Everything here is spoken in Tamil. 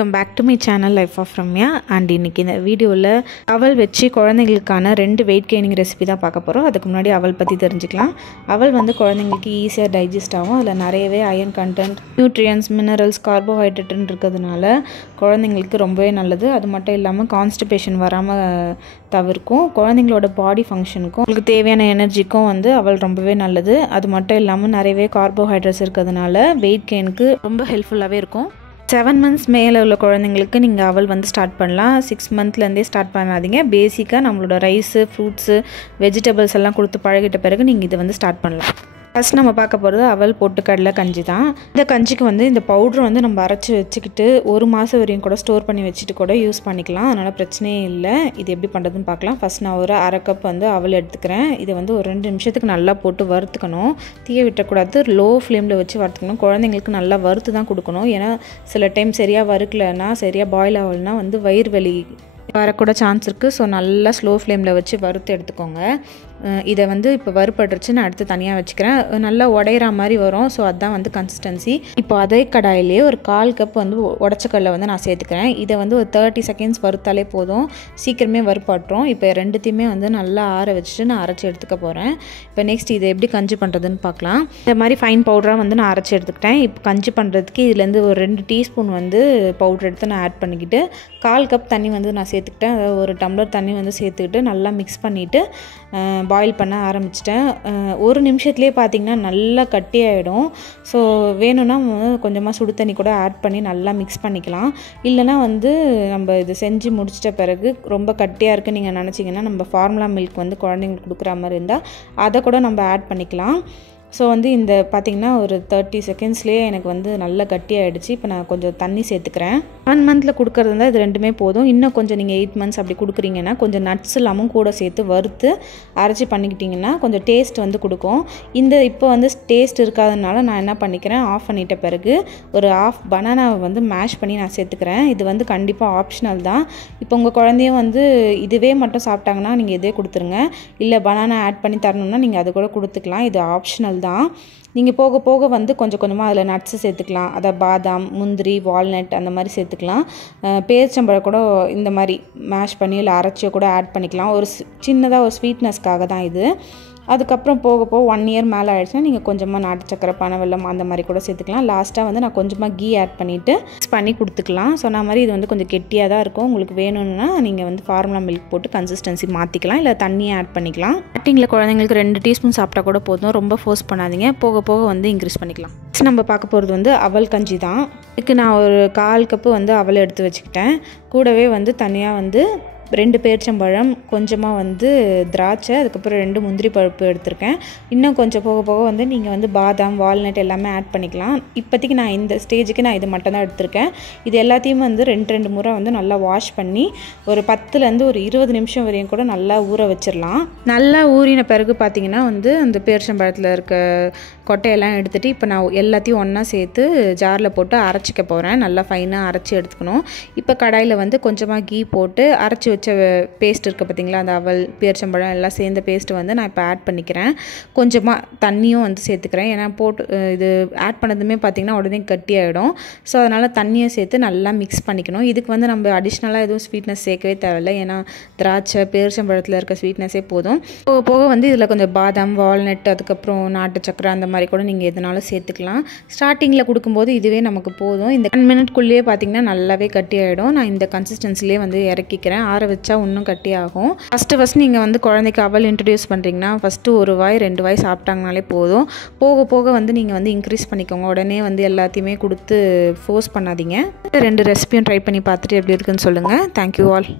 Welcome back to my channel life of Ramya. And இன்றைக்கி இந்த வீடியோவில் அவல் வச்சு குழந்தைங்களுக்கான 2 வெயிட் கெய்னிங் ரெசிபி தான் பார்க்க போகிறோம். அதுக்கு முன்னாடி அவல் பற்றி தெரிஞ்சுக்கலாம். அவல் வந்து குழந்தைங்களுக்கு ஈஸியாக டைஜஸ்ட் ஆகும். அதில் நிறையவே அயர்ன் கண்டென்ட், நியூட்ரியன்ஸ், மினரல்ஸ், கார்போஹைட்ரேட்னு இருக்கிறதுனால குழந்தைங்களுக்கு ரொம்பவே நல்லது. அது மட்டும் இல்லாமல் கான்ஸ்டிபேஷன் வராமல் தவிர்க்கும். குழந்தைங்களோட பாடி ஃபங்க்ஷனுக்கும் உங்களுக்கு தேவையான எனர்ஜிக்கும் வந்து அவல் ரொம்பவே நல்லது. அது மட்டும் இல்லாமல் நிறையவே கார்போஹைட்ரேட்ஸ் இருக்கிறதுனால வெயிட் கெயினுக்கு ரொம்ப ஹெல்ப்ஃபுல்லாகவே இருக்கும். 7 months மேலே உள்ள குழந்தைங்களுக்கு நீங்கள் அவல் வந்து ஸ்டார்ட் பண்ணலாம். 6 monthsலேருந்தே ஸ்டார்ட் பண்ணாதீங்க. பேசிக்காக நம்மளோட ரைஸு, ஃப்ரூட்ஸு, வெஜிடபிள்ஸ் எல்லாம் கொடுத்து பழகிட்ட பிறகு நீங்கள் இதை வந்து ஸ்டார்ட் பண்ணலாம். ஃபஸ்ட் நம்ம பார்க்க போகிறது அவல் பொட்டுக்கடலை கஞ்சி தான். இந்த கஞ்சிக்கு வந்து இந்த பவுட்ரு வந்து நம்ம அரைச்சி வச்சுக்கிட்டு 1 மாதம் வரையும் கூட ஸ்டோர் பண்ணி வச்சுட்டு கூட யூஸ் பண்ணிக்கலாம். அதனால் பிரச்சனையே இல்லை. இது எப்படி பண்ணுறதுன்னு பார்க்கலாம். ஃபஸ்ட் நான் ஒரு 1/2 கப் வந்து அவல் எடுத்துக்கிறேன். இதை வந்து ஒரு 2 நிமிஷத்துக்கு நல்லா போட்டு வறுத்துக்கணும். தீய விட்டக்கூடாது, லோ ஃப்ளேமில் வச்சு வறுத்துக்கணும். குழந்தைங்களுக்கு நல்லா வறுத்து தான் கொடுக்கணும். ஏன்னா சில டைம் சரியாக வறுக்கலைன்னா, சரியாக பாயில் ஆகலைன்னா வந்து வயிறு வலி வரக்கூட சான்ஸ் இருக்குது. ஸோ நல்லா ஸ்லோ ஃப்ளேமில் வச்சு வறுத்து எடுத்துக்கோங்க. இதை வந்து இப்போ வறுபட்டுருச்சு, நான் எடுத்து தனியாக வச்சுக்கிறேன். நல்லா உடையிற மாதிரி வரும். ஸோ அதுதான் வந்து கன்சிஸ்டன்சி. இப்போ அதே கடாயிலேயே ஒரு 1/4 கப் வந்து உடச்சக்கடலை வந்து நான் சேர்த்துக்கிறேன். இதை வந்து ஒரு 30 seconds வறுத்தாலே போதும், சீக்கிரமே வறுப்பாட்டுரும். இப்போ ரெண்டுத்தையுமே வந்து நல்லா ஆற வச்சுட்டு நான் அரைச்சி எடுத்துக்க போகிறேன். இப்போ நெக்ஸ்ட் இதை எப்படி கஞ்சி பண்ணுறதுன்னு பார்க்கலாம். இந்த மாதிரி ஃபைன் பவுடராக வந்து நான் அரைச்சி எடுத்துக்கிட்டேன். இப்போ கஞ்சி பண்ணுறதுக்கு இதுலேருந்து ஒரு 2 டீஸ்பூன் வந்து பவுடர் எடுத்து நான் ஆட் பண்ணிக்கிட்டு 1/4 கப் தண்ணி வந்து நான் சேர்த்துக்கிட்டேன். அதாவது ஒரு டம்ளர் தண்ணி வந்து சேர்த்துக்கிட்டு நல்லா மிக்ஸ் பண்ணிவிட்டு பாயில் பண்ண ஆரம்பிச்சிட்டேன். 1 நிமிஷத்துலேயே பார்த்திங்கன்னா நல்லா கட்டியாகிடும். ஸோ வேணும்னா கொஞ்சமாக சுடு தண்ணி கூட ஆட் பண்ணி நல்லா மிக்ஸ் பண்ணிக்கலாம். இல்லைனா வந்து நம்ம இது செஞ்சு முடிச்சிட்ட பிறகு ரொம்ப கட்டியாக இருக்குன்னு நீங்கள் நினச்சிங்கன்னா நம்ம ஃபார்முலா மில்க் வந்து குழந்தைங்களுக்கு கொடுக்குற மாதிரி இருந்தால் அதை கூட நம்ம ஆட் பண்ணிக்கலாம். ஸோ வந்து இந்த பார்த்திங்கன்னா ஒரு 30 secondsலேயே எனக்கு வந்து நல்லா கட்டியாகிடுச்சு. இப்போ நான் கொஞ்சம் தண்ணி சேர்த்துக்கிறேன். 1 monthல் கொடுக்குறது இருந்தால் இது ரெண்டுமே போதும். இன்னும் கொஞ்சம் நீங்கள் 8 months அப்படி கொடுக்குறீங்கன்னா கொஞ்சம் நட்ஸ் எல்லாமும் கூட சேர்த்து வறுத்து அரைச்சி பண்ணிக்கிட்டிங்கன்னா கொஞ்சம் டேஸ்ட் வந்து கொடுக்கும். இப்போ வந்து டேஸ்ட் இருக்காதனால நான் என்ன பண்ணிக்கிறேன், ஆஃப் பண்ணிட்ட பிறகு ஒரு 1/2 பனானாவை வந்து மேஷ் பண்ணி நான் சேர்த்துக்கிறேன். இது வந்து கண்டிப்பாக ஆப்ஷனல் தான். இப்போ உங்கள் குழந்தையும் வந்து இதுவே மட்டும் சாப்பிட்டாங்கன்னா நீங்கள் இதே கொடுத்துருங்க. இல்லை பனானா ஆட் பண்ணி தரணுன்னா நீங்கள் அது கூட கொடுத்துக்கலாம். இது ஆப்ஷனல் தான். நீங்கள் போக போக வந்து கொஞ்சம் கொஞ்சமாக அதில் நட்ஸு சேர்த்துக்கலாம். அதை பாதாம், முந்திரி, வால்நட் அந்த மாதிரி சேர்த்துக்கலாம். பேரிச்சம்பழம் கூட இந்த மாதிரி மேஷ் பண்ணி இல்லை அரைச்சியோ கூட ஆட் பண்ணிக்கலாம். ஒரு சின்னதாக ஒரு ஸ்வீட்னஸ்க்காக தான் இது. அதுக்கப்புறம் போக போக 1 year மேலே ஆகிடுச்சுன்னா நீங்கள் கொஞ்சமாக நாட்டு சக்கரை, பனவெல்லம் அந்த மாதிரி கூட சேர்த்துக்கலாம். லாஸ்ட்டாக வந்து நான் கொஞ்சமாக கீ ஆட் பண்ணிவிட்டு மிக்ஸ் பண்ணி கொடுத்துக்கலாம். சொன்ன மாதிரி இது வந்து கொஞ்சம் கெட்டியாக தான் இருக்கும். உங்களுக்கு வேணும்னா நீங்கள் வந்து ஃபார்முலா மில்க் போட்டு கன்சிஸ்டன்சி மாற்றிக்கலாம், இல்லை தண்ணியை ஆட் பண்ணிக்கலாம். ஸ்டார்டிங்கில் குழந்தைங்களுக்கு 2 டீஸ்பூன் சாப்பிட்டா கூட போதும். ரொம்ப ஃபோர்ஸ் பண்ணாதீங்க. போக போக வந்து இன்க்ரீஸ் பண்ணிக்கலாம். நம்ம பார்க்க போகிறது வந்து அவல் கஞ்சி தான். இதுக்கு நான் ஒரு 1/4 கப்பு வந்து அவல் எடுத்து வச்சுக்கிட்டேன். கூடவே வந்து தனியாக வந்து 2 பேரிச்சம்பழம், கொஞ்சமாக வந்து திராட்சை, அதுக்கப்புறம் 2 முந்திரி பருப்பு எடுத்திருக்கேன். இன்னும் கொஞ்சம் போக போக வந்து நீங்கள் வந்து பாதாம், வால்நட் எல்லாமே ஆட் பண்ணிக்கலாம். இப்போதைக்கு நான் இந்த ஸ்டேஜுக்கு நான் இது மட்டும் தான் எடுத்திருக்கேன். இது எல்லாத்தையும் வந்து 2 முறை வந்து நல்லா வாஷ் பண்ணி ஒரு 10லேருந்து ஒரு 20 நிமிஷம் வரையும் கூட நல்லா ஊற வச்சிடலாம். நல்லா ஊறின பிறகு பார்த்திங்கன்னா வந்து அந்த பேரிச்சம்பழத்தில் இருக்க கொட்டையெல்லாம் எடுத்துகிட்டு இப்போ நான் எல்லாத்தையும் ஒன்றா சேர்த்து ஜாரில் போட்டு அரைச்சிக்க போகிறேன். நல்லா ஃபைனாக அரைச்சி எடுத்துக்கணும். இப்போ கடாயில் வந்து கொஞ்சமாக கீ போட்டு அரைச்சி வச்ச பேஸ்ட் இருக்குது பார்த்திங்களா, அந்த அவல், பேரிச்சம்பழம் எல்லாம் சேர்ந்த பேஸ்ட்டு வந்து நான் இப்போ ஆட் பண்ணிக்கிறேன். கொஞ்சமாக தண்ணியும் வந்து சேர்த்துக்கிறேன். ஏன்னா இது ஆட் பண்ணதுமே பார்த்திங்கன்னா உடனே கட்டி ஆகிடும். ஸோ அதனால் தண்ணியை சேர்த்து நல்லா மிக்ஸ் பண்ணிக்கணும். இதுக்கு வந்து நம்ம அடிஷ்னலாக எதுவும் ஸ்வீட்னஸ் சேர்க்கவே தேவையில்லை. ஏன்னா திராட்சை, பேரிச்சம்பழத்தில் இருக்க ஸ்வீட்னஸே போதும். போக போக வந்து இதில் கொஞ்சம் பாதாம், வால்நட், அதுக்கப்புறம் நாட்டு சக்கரை அந்த மாதிரி கூட நீங்கள் எதனாலும் சேர்த்துக்கலாம். ஸ்டார்டிங்கில் கொடுக்கும்போது இதுவே நமக்கு போதும். இந்த 1 minute பார்த்திங்கன்னா நல்லாவே கட்டி ஆகிடும். நான் இந்த கன்சிஸ்டன்சிலே வந்து இறக்கிக்கிறேன். ஆற வச்சா இன்னும் கட்டி ஆகும். ஃபஸ்ட்டு நீங்கள் வந்து குழந்தைக்கு அவல் இன்ட்ரடியூஸ் பண்ணுறீங்கன்னா ஃபஸ்ட்டு 1 வாய் 2 வாய் சாப்பிட்டாங்கனாலே போதும். போக போக வந்து நீங்கள் வந்து இன்க்ரீஸ் பண்ணிக்கோங்க. உடனே வந்து எல்லாத்தையுமே கொடுத்து ஃபோர்ஸ் பண்ணாதீங்க. 2 ரெசிபியும் ட்ரை பண்ணி பார்த்துட்டு எப்படி இருக்குன்னு சொல்லுங்கள். Thank you all.